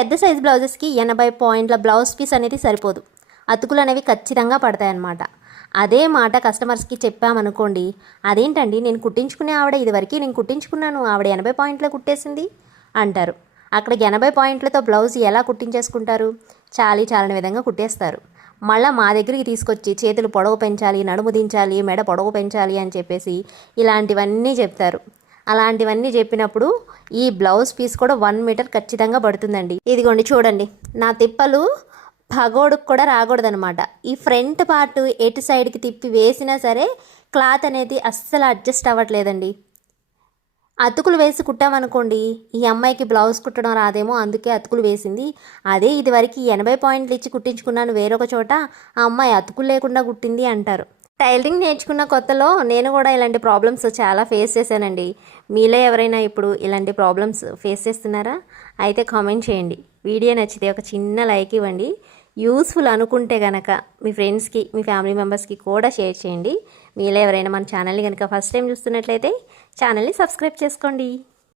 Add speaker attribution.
Speaker 1: పెద్ద సైజ్ బ్లౌజెస్కి ఎనభై పాయింట్ల బ్లౌజ్ పీస్ అనేది సరిపోదు. అతుకులు అనేవి ఖచ్చితంగా పడతాయన్నమాట. అదే మాట కస్టమర్స్కి చెప్పామనుకోండి అదేంటండి నేను కుట్టించుకునే ఆవిడ ఇదివరకు నేను కుట్టించుకున్నాను ఆవిడ ఎనభై పాయింట్లో కుట్టేసింది అంటారు. అక్కడ ఎనభై పాయింట్లతో బ్లౌజ్ ఎలా కుట్టించేసుకుంటారు? చాలీ చాలని విధంగా కుట్టేస్తారు. మళ్ళీ మా దగ్గరికి తీసుకొచ్చి చేతులు పొడవు పెంచాలి నడుము దించాలి మెడ పొడవు పెంచాలి అని చెప్పేసి ఇలాంటివన్నీ చెప్తారు. అలాంటివన్నీ చెప్పినప్పుడు ఈ బ్లౌజ్ పీస్ కూడా వన్ మీటర్ ఖచ్చితంగా పడుతుందండి. ఇదిగోండి చూడండి. నా తిప్పలు పగోడుకు కూడా రాకూడదనమాట ఈ ఫ్రంట్ పార్ట్ ఎటు సైడ్కి తిప్పి వేసినా సరే క్లాత్ అనేది అస్సలు అడ్జస్ట్ అవ్వట్లేదండి. అతుకులు వేసి కుట్టామనుకోండి ఈ అమ్మాయికి బ్లౌజ్ కుట్టడం రాదేమో అందుకే అతుకులు వేసింది. అదే ఇదివరకు ఎనభై పాయింట్లు ఇచ్చి కుట్టించుకున్నాను వేరొక చోట ఆ అమ్మాయి అతుకులు లేకుండా కుట్టింది అంటారు. టైలరింగ్ నేర్చుకున్న కొత్తలో నేను కూడా ఇలాంటి ప్రాబ్లమ్స్ చాలా ఫేస్ చేశానండి. మీలో ఎవరైనా ఇప్పుడు ఇలాంటి ప్రాబ్లమ్స్ ఫేస్ చేస్తున్నారా? అయితే కామెంట్ చేయండి. వీడియో నచ్చితే ఒక చిన్న లైక్ ఇవ్వండి. యూస్ఫుల్ అనుకుంటే కనుక మీ ఫ్రెండ్స్కి మీ ఫ్యామిలీ మెంబర్స్కి కూడా షేర్ చేయండి. మీలో ఎవరైనా మన ఛానల్ని కనుక ఫస్ట్ టైం చూస్తున్నట్లయితే ఛానల్ని సబ్స్క్రైబ్ చేసుకోండి.